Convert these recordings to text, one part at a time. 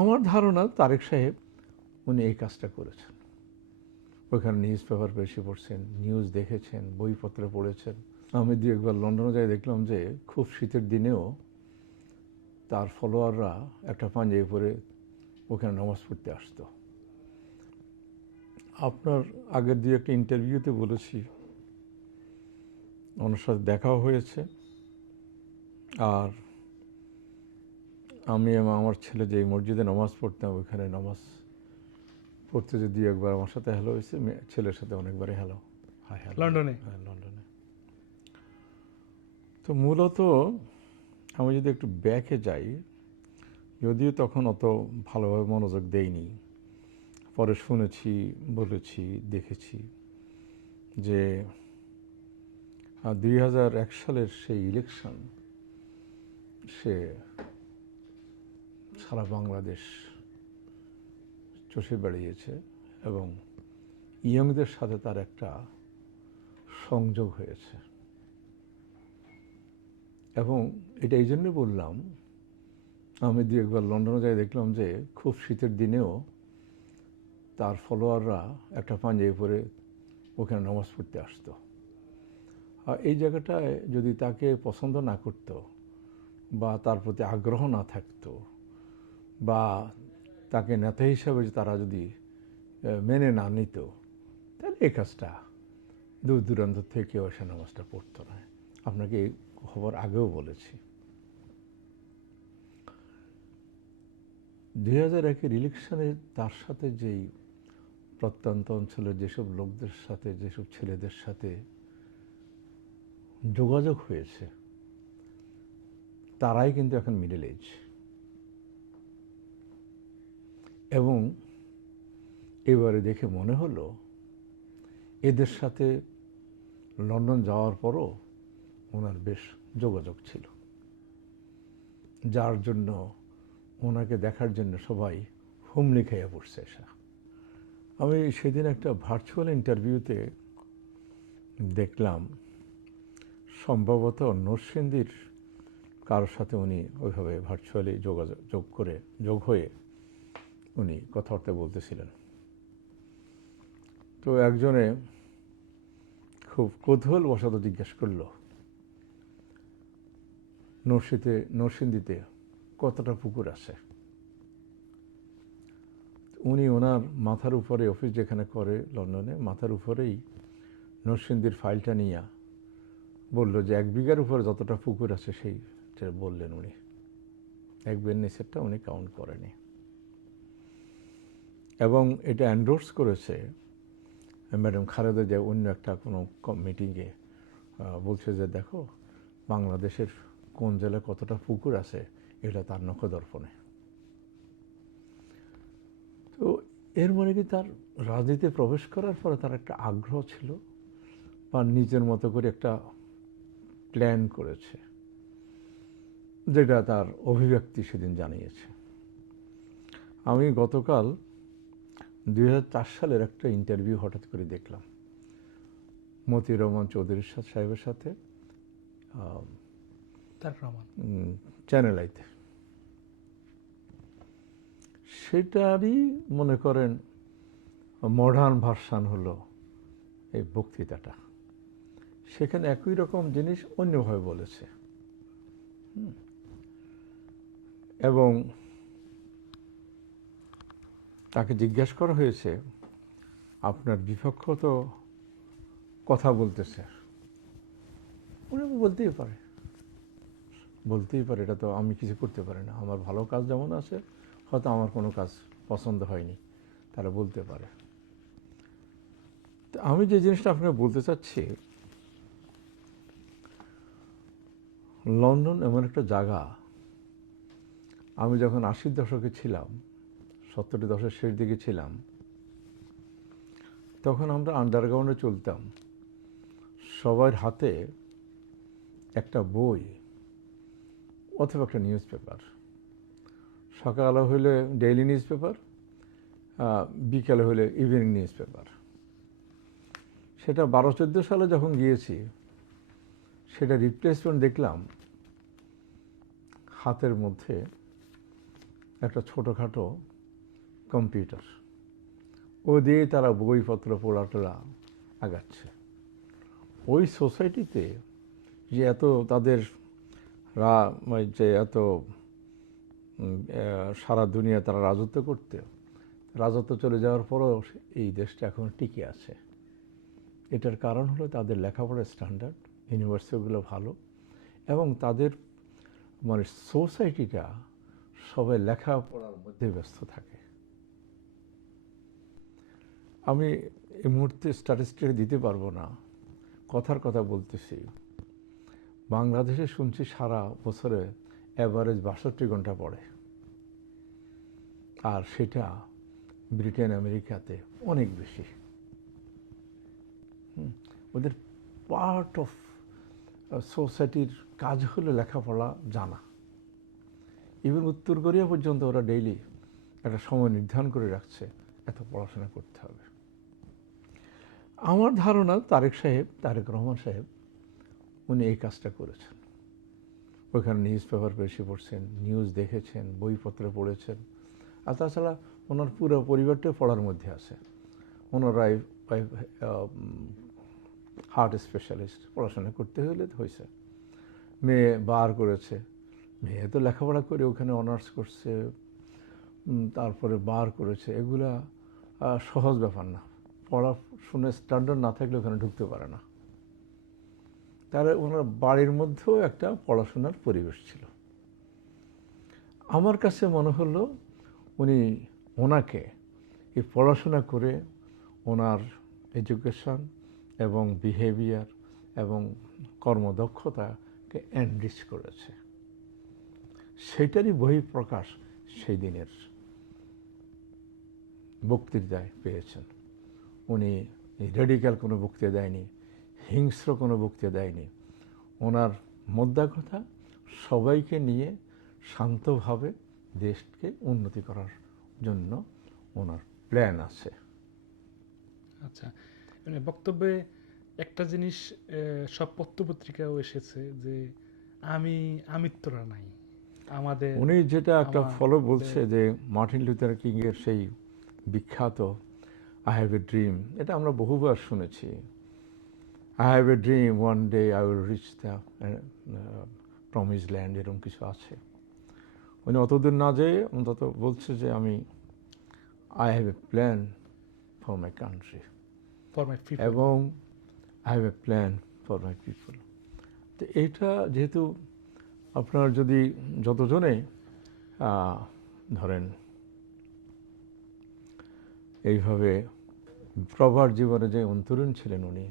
আমার ধারণা তারেক সাহেব উনি এই কাজটা করেছেন। ওখানে নিউজ পেপার বেশি পড়ছেন, নিউজ দেখেছেন, বইপত্র পড়েছেন। আমি দু একবার লন্ডনে যাই, দেখলাম যে খুব শীতের দিনেও তার ফলোয়াররা একটা পাঞ্জাবি পরে ওখানে নামাজ পড়তে আসতো। আপনার আগের দু একটা ইন্টারভিউতে বলেছি, ওনার সাথে দেখাও হয়েছে। আর আমি এবং আমার ছেলে যে মসজিদে নামাজ পড়তাম, ওইখানে নামাজ পড়তে যে দুই একবার আমার সাথে হ্যালো হয়েছে, ছেলের সাথে অনেকবারই হ্যালো হাই হ্যালো লন্ডনে। হ্যাঁ, লন্ডনে। তো মূলত আমি যদি একটু ব্যাকে যাই, যদিও তখন অত ভালোভাবে মনোযোগ দেইনি, পরে শুনেছি, বলেছি, দেখেছি যে 2001 সালের সেই ইলেকশন সে সারা বাংলাদেশ চষে বেড়িয়েছে এবং ইয়ংদের সাথে তার একটা সংযোগ হয়েছে। এবং এটা এই জন্য বললাম, আমি দু একবার লন্ডনে যাই, দেখলাম যে খুব শীতের দিনেও তার ফলোয়াররা একটা পাঞ্জাবি পরে ওখানে নামাজ পড়তে আসতো। আর এই জায়গাটায় যদি তাকে পছন্দ না করত বা তার প্রতি আগ্রহ না থাকতো বা তাকে নেতা হিসাবে তারা যদি মেনে না নিত, তাহলে এই কাজটা দূর দূরান্ত থেকে এসে নামাজটা পড়তো না। আপনাকে এই খবর আগেও বলেছি। 2001-এর ইলেকশনে তার সাথে যেই প্রত্যন্ত অঞ্চলের যেসব লোকদের সাথে, যেসব ছেলেদের সাথে যোগাযোগ হয়েছে, তারাই কিন্তু এখন মিডল এজ। এবং এবারে দেখে মনে হলো এদের সাথে লন্ডন যাওয়ার পরও ওনার বেশ যোগাযোগ ছিল, যার জন্য ওনাকে দেখার জন্য সবাই হুমলি খেয়ে পড়ছে এসা। আমি সেদিন একটা ভার্চুয়াল ইন্টারভিউতে দেখলাম, সম্ভবত নরসিংদীর কারোর সাথে উনি ওইভাবে ভার্চুয়ালি যোগ হয়ে উনি কথাবার্তা বলতেছিলেন। তো একজনে খুব কৌতূহলবশত জিজ্ঞেস করল, নরসিংদীতে কতটা পুকুর আছে? উনি ওনার মাথার উপরে, অফিস যেখানে করে লন্ডনে, মাথার উপরেই নরসিংদীর ফাইলটা নিয়ে বলল যে 1 বিঘার উপরে যতটা পুকুর আছে সেইটা বললেন উনি। 1 বিঘার নিচেরটা উনি কাউন্ট করেনি। এবং এটা এন্ডোর্স করেছে ম্যাডাম খালেদা জিয়া অন্য একটা কোনো মিটিংয়ে। বলছে যে দেখো, বাংলাদেশের কোন জেলায় কতটা পুকুর আছে এটা তার নখদর্পণে। তো এর মানে কি তার রাজনীতিতে প্রবেশ করার পরে তার একটা আগ্রহ ছিল বা নিজের মতো করে একটা প্ল্যান করেছে, যেটা তার অভিব্যক্তি সেদিন জানিয়েছে। আমি গতকাল 2004 সালের একটা ইন্টারভিউ হঠাৎ করে দেখলাম মতিউর রহমান চৌধুরী সাহেবের সাথে চ্যানেল আইতে। সেটারই মনে করেন মডার্ন ভার্সান হলো এই বক্তৃতাটা। সেখানে একই রকম জিনিস অন্যভাবে বলেছে। এবং তাকে জিজ্ঞেস করা হয়েছে, আপনার বিপক্ষ তো কথা বলতেছে। উনি বলতেই পারে, এটা তো আমি কিছু করতে পারি না। আমার ভালো কাজ যেমন আছে, হয়তো আমার কোনো কাজ পছন্দ হয়নি, তারা বলতে পারে। তো আমি যে জিনিসটা আপনাকে বলতে চাচ্ছি, লন্ডন এমন একটা জায়গা, আমি যখন 80-র দশকে ছিলাম, 70-এর দশকের শেষ দিকে ছিলাম, তখন আমরা আন্ডারগ্রাউন্ডে চলতাম। সবার হাতে একটা বই অথবা একটা নিউজ পেপার। সকালে হইলে ডেইলি নিউজ পেপার, বিকালে হলে ইভিনিং নিউজ পেপার। সেটা 12-14 সালে যখন গিয়েছি, সেটা রিপ্লেসমেন্ট দেখলাম হাতের মধ্যে একটা ছোটোখাটো কম্পিউটার, ও দিয়ে তারা বইপত্র পড়াটোরা আগাচ্ছে। ওই সোসাইটিতে যে এত তাদের যে এত সারা দুনিয়া তারা রাজত্ব করতে, রাজত্ব চলে যাওয়ার পরও এই দেশটা এখন টিকে আছে। এটার কারণ হলো তাদের লেখাপড়ার স্ট্যান্ডার্ড, ইউনিভার্সিটিগুলো ভালো, এবং তাদের মানে সোসাইটিটা সবাই লেখাপড়ার মধ্যে ব্যস্ত থাকে। আমি এই মুহূর্তে স্ট্যাটিস্টিক দিতে পারবো না, কথার কথা বলতেছি। বাংলাদেশে শুনছি সারা বছরে অ্যাভারেজ 62 ঘন্টা পড়ে, আর সেটা ব্রিটেন আমেরিকাতে অনেক বেশি। ওদের পার্ট অফ সোসাইটির কাজ হলো লেখাপড়া জানা। ইভেন উত্তর কোরিয়া পর্যন্ত ওরা ডেইলি একটা সময় নির্ধারণ করে রাখছে, এত পড়াশোনা করতে হবে। আমার ধারণা তারেক রহমান সাহেব উনি এই কাজটা করেছেন। ওইখানে নিউজ পেপার বেশি পড়ছেন, নিউজ দেখেছেন, বইপত্র পড়েছেন, আর তাছাড়া ওনার পুরো পরিবারটাই পড়ার মধ্যে আছে। ওনারাই হার্ট স্পেশালিস্ট, পড়াশোনা করতে হলে হয়েছে। মেয়ে বার করেছে, মেয়ে তো লেখাপড়া করে ওখানে অনার্স করছে, তারপরে বার করেছে। এগুলা সহজ ব্যাপার না, পড়াশোনার স্ট্যান্ডার্ড না থাকলে ওখানে ঢুকতে পারে না। তার ওনার বাড়ির মধ্যেও একটা পড়াশোনার পরিবেশ ছিল। আমার কাছে মনে হলো ওনাকে এই পড়াশোনা করে ওনার এডুকেশন এবং বিহেভিয়ার এবং কর্মদক্ষতাকে এনরিচ করেছে। সেটারই বহিঃপ্রকাশ সেই দিনের বক্তৃতায় পেয়েছেন। উনি রেডিক্যাল কোনো বক্তৃতা দেয়নি, হিংস্র কোনো বক্তৃতা দেয়নি। ওনার মোদ্দা কথা, সবাইকে নিয়ে শান্তভাবে দেশকে উন্নতি করার জন্য ওনার প্ল্যান আছে। আচ্ছা, মানে বক্তব্যে একটা জিনিস সব পত্রপত্রিকাও এসেছে যে আমিত্বরা নাই আমাদের। উনি যেটা একটা ফলো বলছে যে মার্টিন লুথার কিং এর সেই বিখ্যাত আই হ্যাভ এ ড্রিম, এটা আমরা বহুবার শুনেছি। I have a dream one day I will reach the promise land, এরকম কিছু আছে। উনি অতদূর না যেয়ে অন্তত বলছে যে আমি I have a plan for my country এবং I have a plan for my people. তো এইটা যেহেতু আপনার যদি যতজনে ধরেন এইভাবে প্রভার জীবনে যে অন্তরীণ ছিলেন, উনি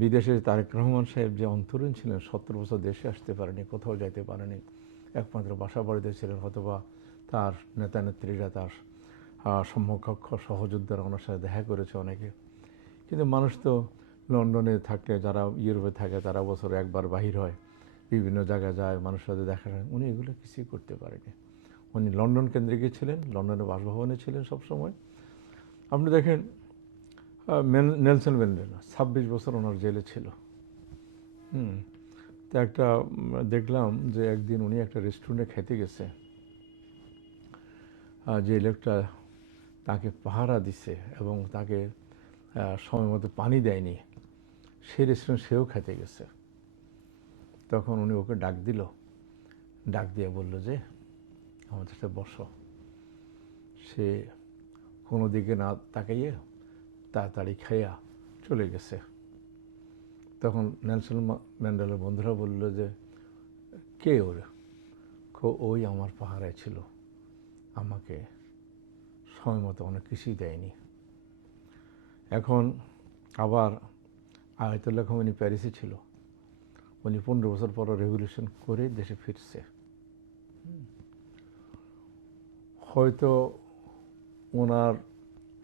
বিদেশে তারেক রহমান সাহেব যে অন্তরীণ ছিলেন, 17 বছর দেশে আসতে পারেনি, কোথাও যাইতে পারেনি, একমাত্র বাসা বাড়িতে ছিলেন, অথবা তার নেতা নেত্রীরা, তার সমকক্ষ সহযোদ্ধারা ওনার সাথে দেখা করেছে অনেকে। কিন্তু মানুষ তো লন্ডনে থাকলে, যারা ইউরোপে থাকে তারা বছরে একবার বাহির হয়, বিভিন্ন জায়গায় যায়, মানুষের সাথে দেখা হয়। উনি এগুলো কিছুই করতে পারেনি। উনি লন্ডন কেন্দ্রিকই ছিলেন, লন্ডনের বাসভবনে ছিলেন সবসময়। আপনি দেখেন নেলসন ম্যান্ডেলা 26 বছর ওনার জেলে ছিল। তো একটা দেখলাম যে একদিন উনি একটা রেস্টুরেন্টে খেতে গেছে, যে লোকটা তাকে পাহারা দিছে এবং তাকে সময় মতো পানি দেয়নি, সেই রেস্টুরেন্ট সেও খেতে গেছে। তখন উনি ওকে ডাক দিয়ে বলল যে আমাদের সাথে বসো। সে কোনো দিকে না তাকাইয়ে তাড়াতাড়ি খাইয়া চলে গেছে। তখন নেলসন ম্যান্ডেলার বন্ধুরা বলল যে কে ওই আমার পাহারায় ছিল, আমাকে সময় মতো অনেক কিছুই দেয়নি। এখন আবার আয়াতুল্লাহ খামেনি প্যারিসে ছিল, উনি 15 বছর পর রেভলিউশন করে দেশে ফিরছে। হয়তো ওনার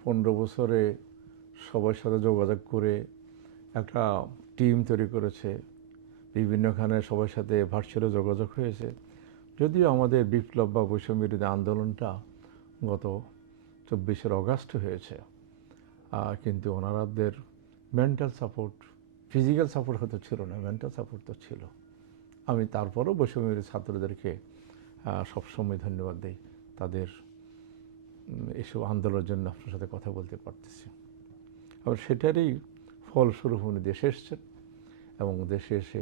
15 বছরে সবার সাথে যোগাযোগ করে একটা টিম তৈরি করেছে, বিভিন্নখানে সবার সাথে ভার্চুয়ালি যোগাযোগ হয়েছে। যদিও আমাদের বিপ্লব বা বৈষম্য বিরোধী আন্দোলনটা গত 24 অগাস্ট হয়েছে, কিন্তু ওনাদের মেন্টাল সাপোর্ট, ফিজিক্যাল সাপোর্ট হয়তো ছিল না, মেন্টাল সাপোর্ট তো ছিল। আমি তারপরও বৈষম্য বিরোধী ছাত্রদেরকে সবসময় ধন্যবাদ দিই, তাদের এসব আন্দোলনের জন্য আপনার সাথে কথা বলতে পারতেছি। আবার সেটারই ফলস্বরূপ উনি দেশে এসছেন এবং দেশে এসে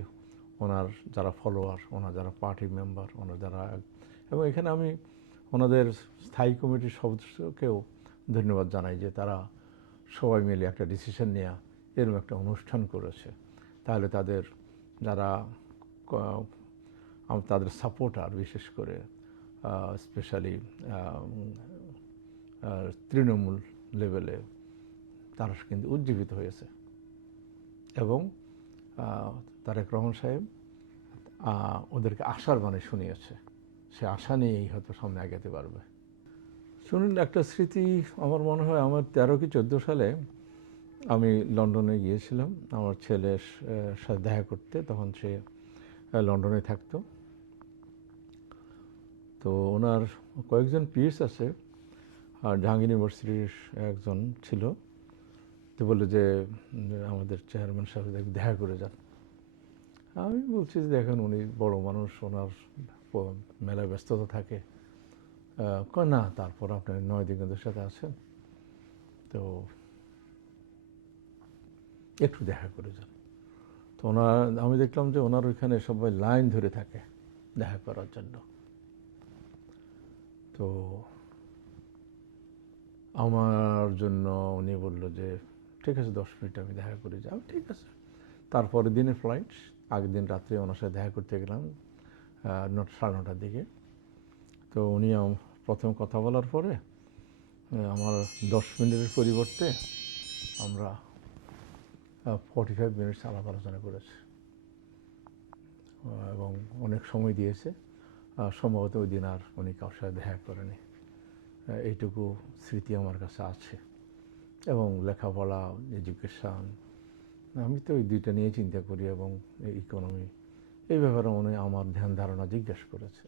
ওনার যারা ফলোয়ার, ওনার যারা পার্টি মেম্বার, ওনার যারা, এবং এখানে আমি ওনাদের স্থায়ী কমিটির সদস্যকেও ধন্যবাদ জানাই যে তারা সবাই মিলে একটা ডিসিশন নেওয়া এরকম একটা অনুষ্ঠান করেছে। তাহলে তাদের যারা তাদের সাপোর্টার, বিশেষ করে স্পেশালি তৃণমূল লেভেলে, তারা কিন্তু উজ্জীবিত হয়েছে এবং তারেক রহমান সাহেব ওদেরকে আশার বাণী শুনিয়েছে। সে আশা নিয়েই হয়তো সামনে আগাতে পারবে। শুনুন, একটা স্মৃতি আমার মনে হয়, আমার 13 কি 14 সালে আমি লন্ডনে গিয়েছিলাম আমার ছেলের সাথে দেখা করতে। তখন সে লন্ডনে থাকতো। তো ওনার কয়েকজন পিএস আছে, আর জাহাঙ্গীর ইউনিভার্সিটির একজন ছিল। তো বললো যে আমাদের চেয়ারম্যান সাহেব দেখা করে যান। আমি বলছি যে দেখেন উনি বড় মানুষ, ওনার মেলায় ব্যস্ততা থাকে। কয় না, তারপর আপনি নয়দিগন্তের সাথে আছেন, তো একটু দেখা করে যান। তো আমি দেখলাম যে ওনার ওইখানে সবাই লাইন ধরে থাকে দেখা করার জন্য। তো আমার জন্য উনি বললো যে ঠিক আছে 10 মিনিট আমি দেখা করে যাও। ঠিক আছে। তারপরের দিনের ফ্লাইট, আগের দিন রাত্রে ওনার সাথে দেখা করতে গেলাম 9:30টার দিকে। তো উনি প্রথম কথা বলার পরে আমার 10 মিনিটের পরিবর্তে আমরা 45 মিনিটস আলাপ আলোচনা করেছি এবং অনেক সময় দিয়েছে। সম্ভবত ওই দিন আর উনি কারোর সাথে দেখা করেনি। এইটুকু স্মৃতি আমার কাছে আছে। এবং লেখাপড়া, এডুকেশান, আমি তো ওই দুইটা নিয়ে চিন্তা করি, এবং ইকোনমি, এই ব্যাপারে উনি আমার ধ্যান ধারণা জিজ্ঞেস করেছে।